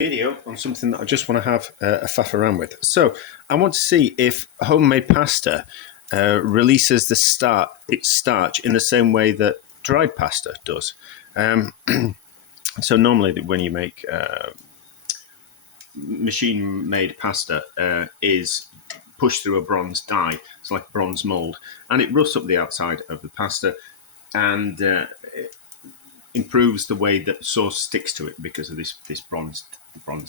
Video on something that I just want to have a faff around with. So I want to see if homemade pasta releases its starch in the same way that dried pasta does. So normally when you make machine-made pasta is pushed through a bronze die. It's like a bronze mold, and it rusts up the outside of the pasta and it improves the way that sauce sticks to it because of this bronze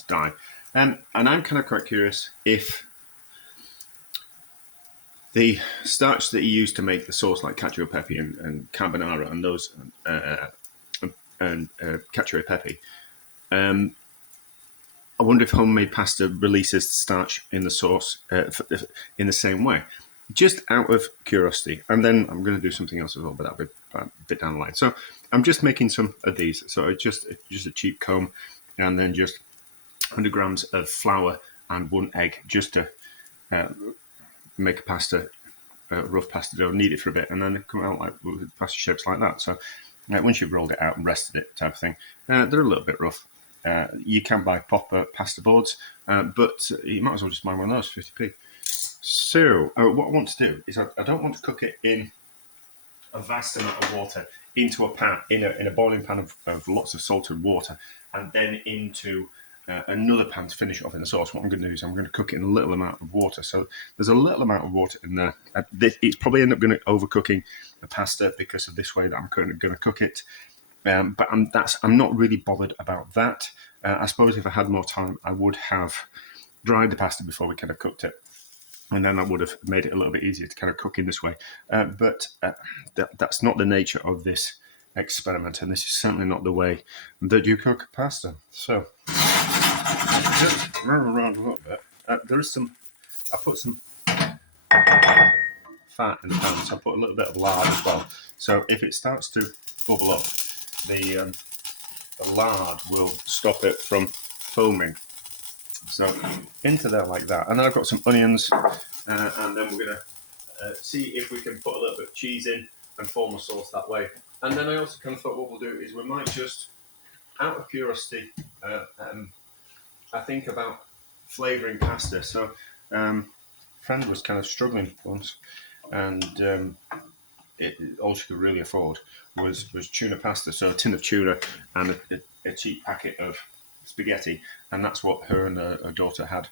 dye. And I'm kind of quite curious if the starch that you use to make the sauce, like cacio e pepe and carbonara, and those cacio e pepe, I wonder if homemade pasta releases starch in the sauce in the same way, just out of curiosity. And then I'm going to do something else as well, but that'll be a bit down the line. So I'm just making some of these. So just a cheap comb, and then just 100 grams of flour and 1 egg, just to make a pasta, rough pasta dough. Knead it for a bit, and then it come out like pasta shapes like that. So once you've rolled it out and rested it, type of thing, they're a little bit rough. You can buy proper pasta boards, but you might as well just buy one of those, 50p. So what I want to do is I don't want to cook it in a vast amount of water into a pan, in a boiling pan of lots of salted water, and then into another pan to finish it off in the sauce. What I'm going to do is I'm going to cook it in a little amount of water. So there's a little amount of water in there. It's probably end up going to overcooking the pasta because of this way that I'm going to cook it. But I'm not really bothered about that. I suppose if I had more time, I would have dried the pasta before we kind of cooked it, and then I would have made it a little bit easier to kind of cook in this way. But that's not the nature of this experiment, and this is certainly not the way that you cook pasta. So just run around a little bit. There is some. I put some fat in the pan, so I put a little bit of lard as well. So if it starts to bubble up, the lard will stop it from foaming. So into there like that. And then I've got some onions, and then we're going to see if we can put a little bit of cheese in and form a sauce that way. And then I also kind of thought what we'll do is we might just, out of curiosity, I think about flavouring pasta. So a friend was kind of struggling once, and all she could really afford was tuna pasta. So a tin of tuna and a cheap packet of spaghetti, and that's what her and her daughter had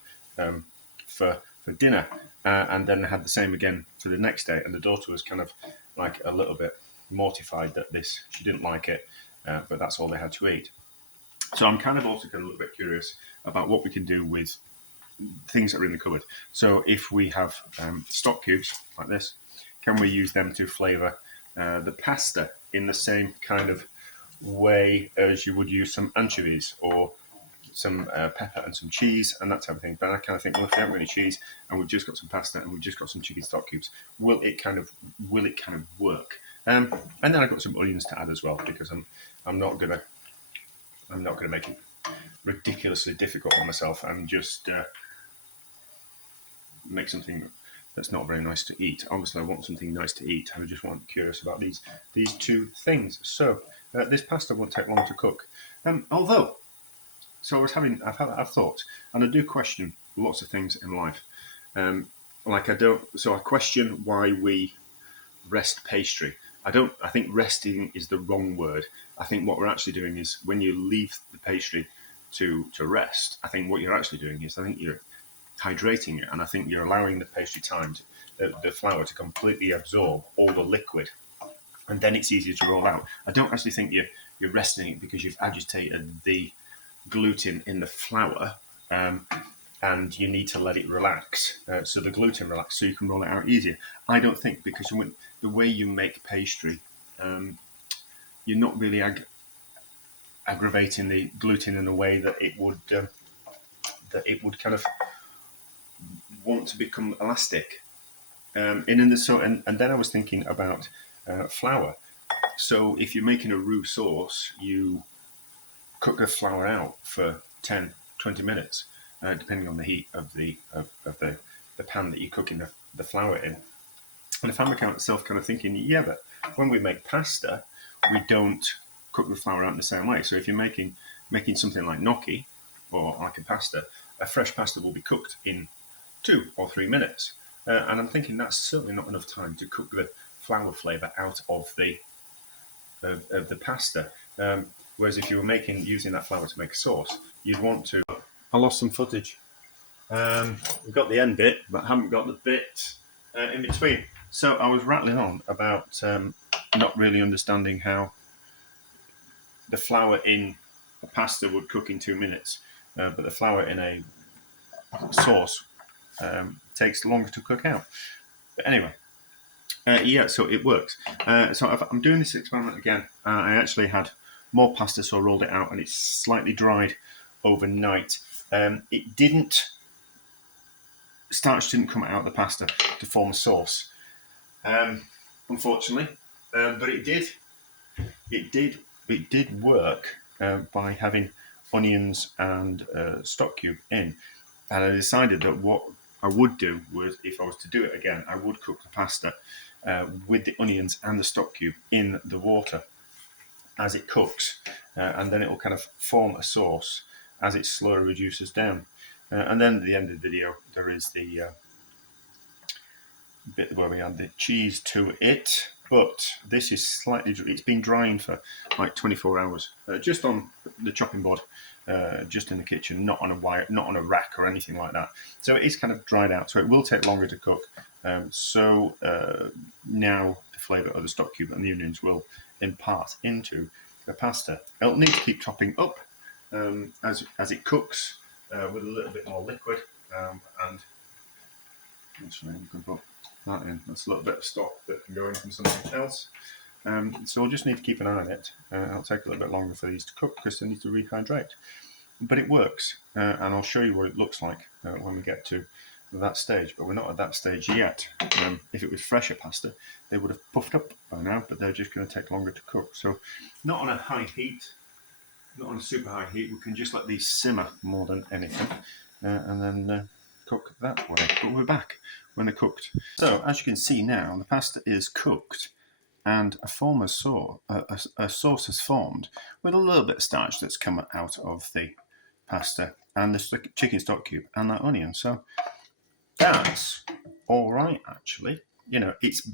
for dinner. And then they had the same again for the next day. And the daughter was kind of like a little bit mortified that she didn't like it, but that's all they had to eat. So I'm kind of also kind of a little bit curious about what we can do with things that are in the cupboard. So if we have stock cubes like this, can we use them to flavour the pasta in the same kind of way as you would use some anchovies or some pepper and some cheese and that type of thing? But I kind of think, well, if we haven't got any cheese and we've just got some pasta and we've just got some chicken stock cubes, will it kind of work? And then I've got some onions to add as well, because I'm not gonna make it ridiculously difficult on myself and just make something that's not very nice to eat. Obviously, I want something nice to eat, and I just want curious about these two things. So this pasta won't take long to cook. Although, so I've thought, and I do question lots of things in life. I question why we rest pastry. I think resting is the wrong word. I think what we're actually doing is when you leave the pastry to rest, I think what you're actually doing is you're hydrating it, and I think you're allowing the pastry time, the flour, to completely absorb all the liquid, and then it's easier to roll out. I don't actually think you're resting it because you've agitated the gluten in the flour, and you need to let it relax, so the gluten relax, so you can roll it out easier. I don't think, because the way you make pastry, you're not really aggravating the gluten in a way that it would kind of want to become elastic. And then I was thinking about flour. So if you're making a roux sauce, you cook the flour out for 10, 20 minutes, depending on the heat of the pan that you're cooking the flour in. And I found myself kind of thinking, yeah, but when we make pasta, we don't cook the flour out in the same way. So if you're making something like gnocchi, or like a pasta, a fresh pasta will be cooked in 2 or 3 minutes. And I'm thinking that's certainly not enough time to cook the flour flavour out of the pasta. Whereas if you were using that flour to make a sauce, you'd want to. I lost some footage. We've got the end bit, but haven't got the bit in between. So I was rattling on about not really understanding how the flour in a pasta would cook in 2 minutes, but the flour in a sauce takes longer to cook out. But anyway, yeah, so it works. So I'm doing this experiment again. I actually had more pasta, so I rolled it out, and it's slightly dried overnight. It didn't. Starch didn't come out of the pasta to form a sauce, unfortunately, but it did. It did work by having onions and stock cube in, and I decided that what I would do was, if I was to do it again, I would cook the pasta with the onions and the stock cube in the water as it cooks, and then it will kind of form a sauce as it slowly reduces down. And then at the end of the video, there is the bit where we add the cheese to it. But this is slightly, it's been drying for like 24 hours, just on the chopping board, just in the kitchen, not on a wire, not on a rack or anything like that. So it is kind of dried out, so it will take longer to cook. So now the flavour of the stock cube and the onions will impart into the pasta. It'll need to keep topping up as it cooks with a little bit more liquid, and actually we can put that in. That's a little bit of stock that can go in from something else. So we'll just need to keep an eye on it. It'll take a little bit longer for these to cook because they need to rehydrate. But it works, and I'll show you what it looks like when we get to that stage. But we're not at that stage yet. If it was fresher pasta, they would have puffed up by now, but they're just going to take longer to cook. So not on a high heat, not on a super high heat. We can just let these simmer more than anything, and then cook that way. But we're back when they're cooked. So as you can see now, the pasta is cooked, and a sauce has formed with a little bit of starch that's come out of the pasta and the chicken stock cube and that onion. So that's all right, actually. You know, it's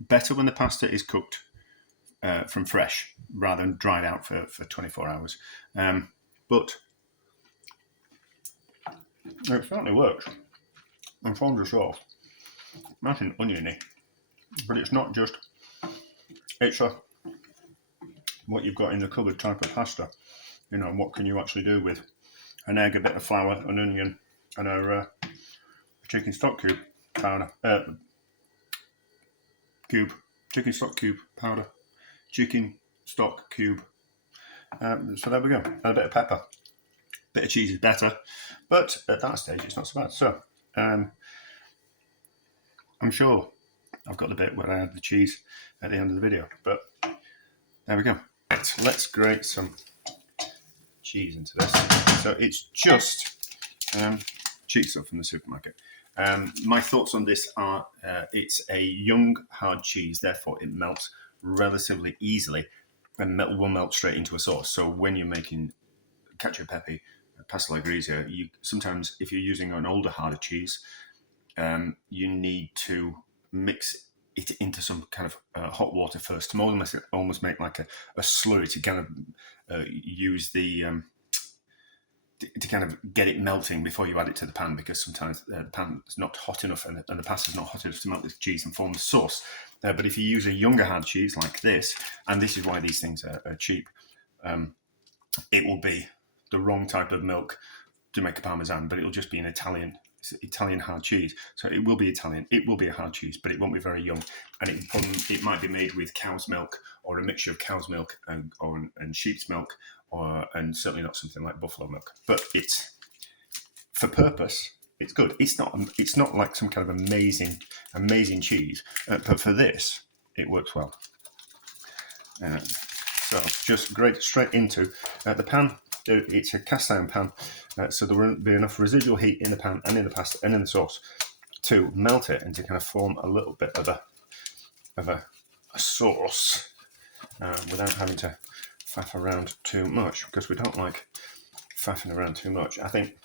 better when the pasta is cooked from fresh rather than dried out for 24 hours. But it certainly works and forms a sauce. Nice and oniony. But it's not just, it's what you've got in the cupboard type of pasta. You know, what can you actually do with an egg, a bit of flour, an onion, and a chicken stock cube powder. Chicken stock cube powder. Chicken stock cube. So there we go. And a bit of pepper. Bit of cheese is better, but at that stage it's not so bad. So I'm sure I've got the bit where I add the cheese at the end of the video, but there we go. Right, let's grate some cheese into this. So it's just cheap stuff from the supermarket. My thoughts on this are it's a young hard cheese, therefore it melts relatively easily and will melt straight into a sauce. So when you're making cacio e pepe, pasta alla Gricia, sometimes if you're using an older harder cheese, you need to mix it into some kind of hot water first to almost make like a slurry to kind of use the to kind of get it melting before you add it to the pan, because sometimes the pan is not hot enough and the pasta is not hot enough to melt the cheese and form the sauce. But if you use a younger hard cheese like this, and this is why these things are cheap, it will be the wrong type of milk to make a Parmesan, but it'll just be an Italian hard cheese. So it will be Italian. It will be a hard cheese, but it won't be very young. And it might be made with cow's milk or a mixture of cow's milk and sheep's milk, and certainly not something like buffalo milk. But it's, for purpose, it's good. It's not like some kind of amazing cheese, but for this, it works well. So just grate straight into the pan. It's a cast iron pan, so there won't be enough residual heat in the pan and in the pasta and in the sauce to melt it and to kind of form a little bit of a sauce without having to faff around too much, because we don't like faffing around too much. I think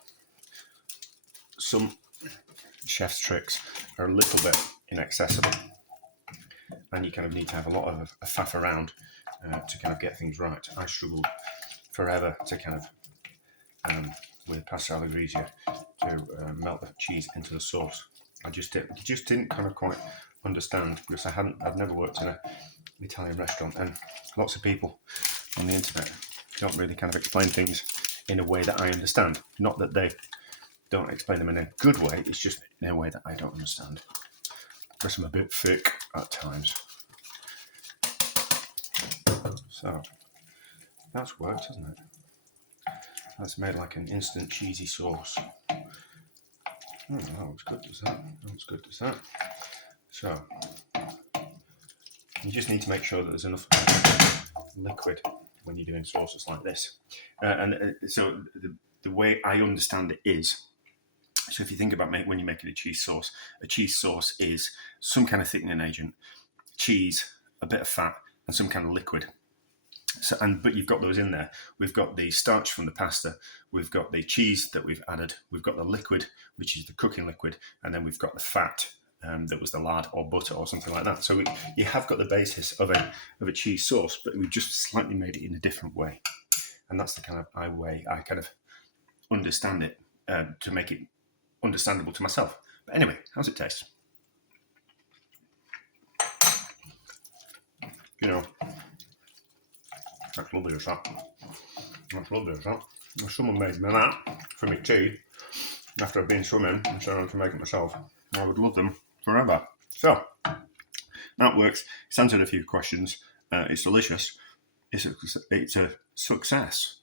some chef's tricks are a little bit inaccessible, and you kind of need to have a lot of a faff around to kind of get things right. I struggled forever to kind of with pasta alla Gricia to melt the cheese into the sauce. I just didn't kind of quite understand, because I've never worked in an Italian restaurant, and lots of people on the internet don't really kind of explain things in a way that I understand. Not that they don't explain them in a good way, it's just in a way that I don't understand. Because I'm a bit thick at times. So that's worked, hasn't it? That's made like an instant cheesy sauce. Oh, that looks good, does that? That looks good, does that? So you just need to make sure that there's enough liquid when you're doing sauces like this. So the way I understand it is, so if you think about when you're making a cheese sauce is some kind of thickening agent, cheese, a bit of fat, and some kind of liquid. So, but you've got those in there. We've got the starch from the pasta, we've got the cheese that we've added, we've got the liquid, which is the cooking liquid, and then we've got the fat that was the lard or butter or something like that. So you have got the basis of a cheese sauce, but we've just slightly made it in a different way, and that's the kind of way I kind of understand it to make it understandable to myself. But anyway, how's it taste? You know, that's lovely as that. That's lovely as that. If someone made me that for my tea after I've been swimming and so on to make it myself, I would love them forever. So that works. It's answered a few questions. It's delicious. It's a success.